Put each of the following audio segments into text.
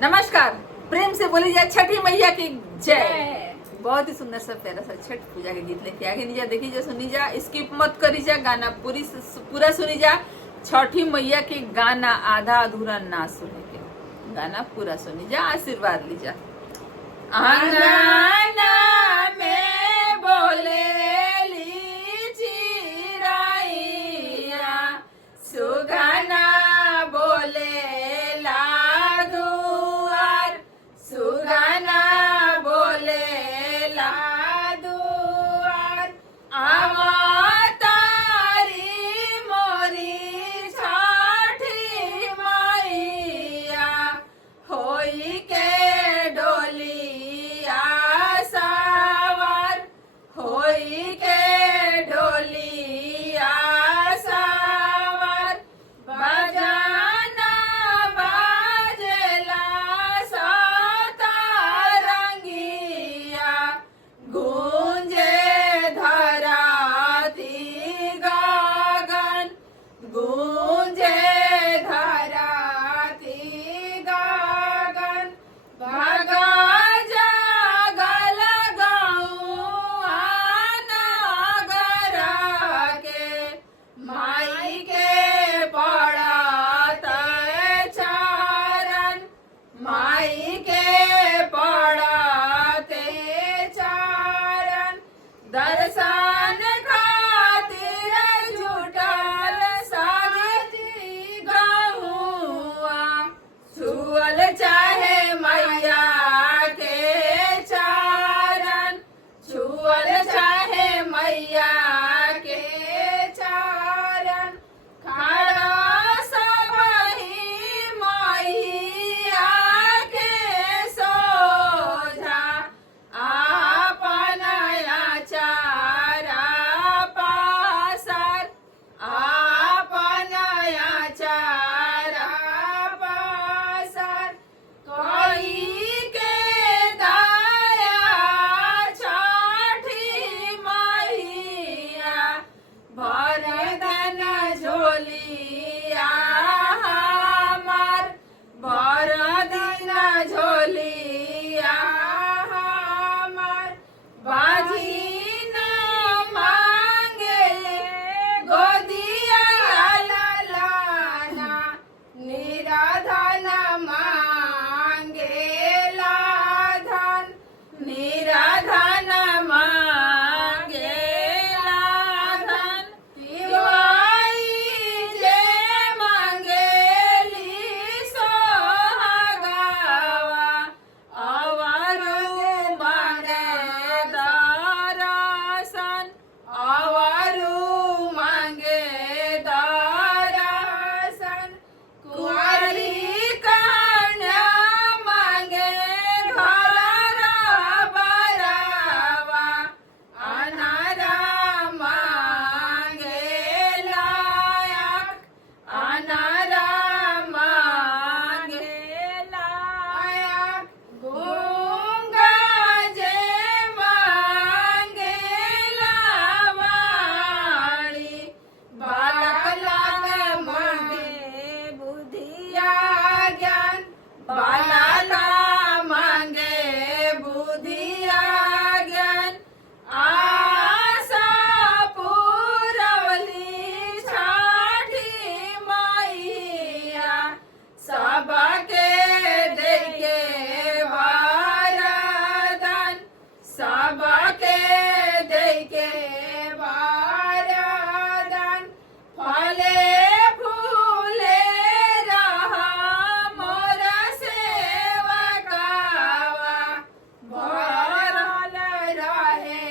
नमस्कार, प्रेम से बोली जाए छठी मैया की जय। बहुत ही सुंदर सा प्यारा सा छठ पूजा के गीत लेके आगे नीजा देखी जा, सुनी जा, स्किप मत करी जा, गाना पूरा सुनी जा। छठी मैया के गाना आधा अधूरा ना सुने के, गाना पूरा सुनी जा, आशीर्वाद लीजा। आना में बोले ली चिराइया, सुगाना बोले ला दुआर, सुगाना बोले ला दुआर। अवतारी मोरी छठी मैया, होई के डोलिया सवार, होई के डोलिया सवार। बजाना बाजेला सतरंगिया, गूंजे धरती गगन, गूंजे धरती गगन। भगा जागल गौआ नगर के, माई के पड़त चरण, माई के पड़त चरण। दर्शन खातिर जुटल साजी गहुआ, छुअल चाहे मैया के चरण, छुअल चाहे मैया के चरण। खड़ा सबही मैया के सोझा, आपन आचारा पासर, आपन आचारा पासर। कोई के दया छठी मैया, भर दन झोलिया हमार, भर दिन झोलिया हमार। बाजी न मांगे गोदिया लालाना, निराधन मांगे लाधन, निराधन मांगे लाधन। तिवारी जे मांगेली सोहागावा, अवरु मांगे दरसन, अवरु मांगे दरसन। कुंवारी कन्या मांगे घर बरावा, अनारा मांगे लायक, अनारा मांगे लायक। गूंगा जे मांगे लावाणी, बालक लाग मांगे बुद्धिया ज्ञान, बालाला मांगे बुद्धिया ज्ञान। आशा पुरवली छठी मैया, सबके देके वरदान, सबके देके वरदान। फले फूले रहा मोर सेवकावा, भरल रहे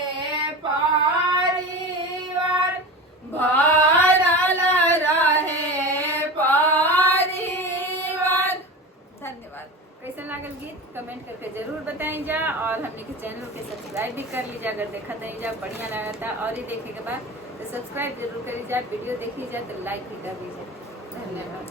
परिवार, भरल रहे परिवार। धन्यवाद। कैसा लागल गीत कमेंट करके जरूर बताई जा, और हमने के चैनल के सब्सक्राइब भी कर लीजा अगर देखा नहीं जा, बढ़िया लगा था। और ही देखे के बाद तो सब्सक्राइब जरूर करी जा, वीडियो देखी जा तो लाइक भी कर दीजिए। धन्यवाद।